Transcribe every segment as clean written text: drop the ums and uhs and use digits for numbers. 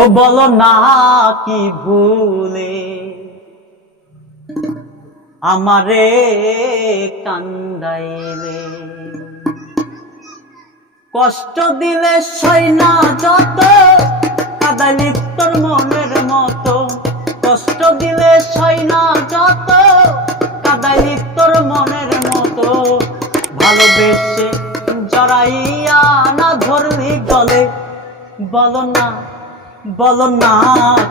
ও বলো না কি ভুলে আমারে কান্দাইলে, কষ্ট দিলে সই না যত কাঁদাইলি তোর মনের মতো, কষ্ট দিলে সই না যত কাঁদাইলি তোর মনের মতো, ভালোবেসে জড়াইয়া না ধরলি গলে, বলো না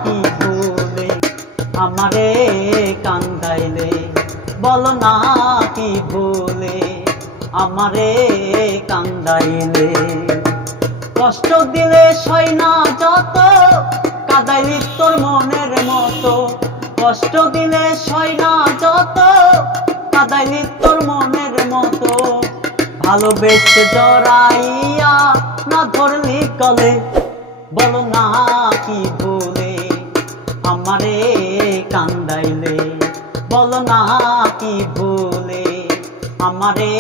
কি ভুলে আমারে কান্দাইলে, বলো না কি ভুলে আমারে কান্দাইলে, কষ্ট দিলে সই না যত কাঁদাইলি তোর মনের মতো, কষ্ট দিলে সই না যত কাঁদাইলি তোর মনের মতো, ভালোবেসে জড়াইয়া না ধরলি গলে, বলো না কি ভুলে আমারে কান্দাইলে, বলো না কি ভুলে আমারে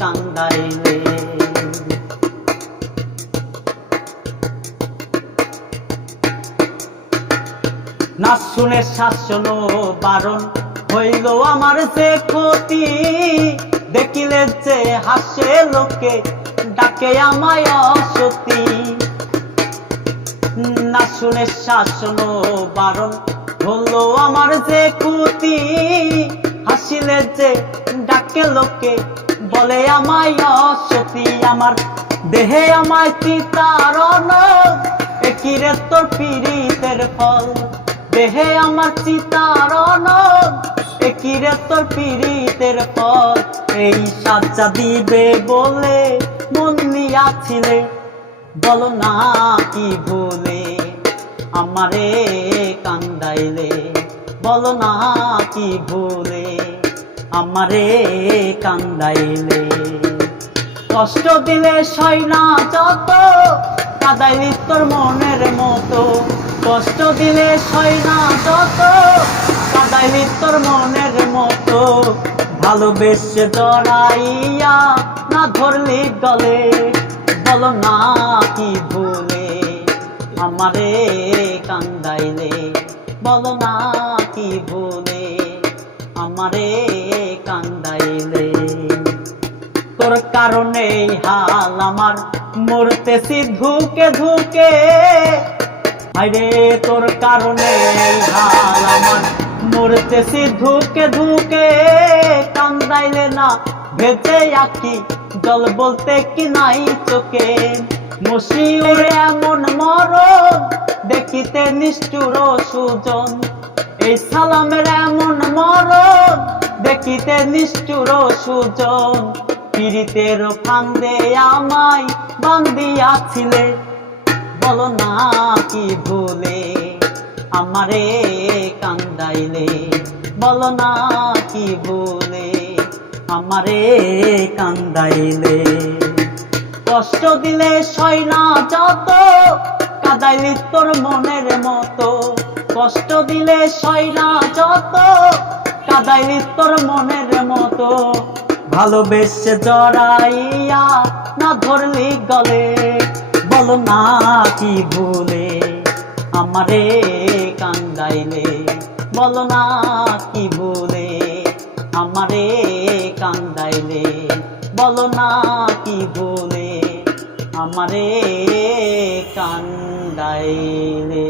কান্দাইলে। না শুনে শাসন বারণ হইল আমার যে ক্ষতি, দেখিলে যে হাসে লোকে ডাকে আমায় অসতী, না শুনে শাসন বারণ হলো আমার যে ক্ষতি, হাসিলে যে ডাকে লোকে বলে আমায় অসতী, আমার দেহে আমায় চিতারণ একিরে তোর পীড়িতের ফল, দেহে আমার চিতারণ একিরে তোর পীড়িতের ফল, এই সাজা দিবে বলে মন নিয়াছিলে, বলো না কি ভুলে আমারে কান্দাইলে, বলো না কি ভুলে আমারে কান্দাইলে, কষ্ট দিলে সই না যত কাঁদাইলি তোর মনের মতো, কষ্ট দিলে সই না যত কাঁদাইলি তোর মনের মতো, ভালোবেসে জড়াইয়া না ধরলি গলে, বলো না কি ভুলে আমারে কান্দাইলে, বলো না কি ভুলে আমারে কান্দাইলে, তোর কারণে হাল আমার মরতেছি ধুকে ধুকে, আরে তোর কারণে হাল আমার মরতেছি ধুকে ধুকে, কান্দাইলে না ভেজে আঁকি জল বলতে কি নাই চোখে, মশিউরে এমন মরণ দেখিতে নিষ্ঠুর সুজন, এই সালামের এমন মরণ দেখিতে নিষ্ঠুর সুজন, পীড়িতের ফান্দে আমায় বান্ধিয়াছিলে, বলো না কি ভুলে আমারে কান্দাইলে, বলো না কি ভুলে আমারে কান্দাইলে, কষ্ট দিলে সই না যত কাঁদাইলি তোর মনের মতো, কষ্ট দিলে সই না যত কাঁদাইলি তোর মনের মতো, ভালোবেসে জড়াইয়া না ধরলি গলে, বলো না কি ভুলে আমারে কান্দাইলে, বলো না কি ভুলে আমারে কান্দাইলে, বলো না কি ভুলে আমারে কান্দাইলে।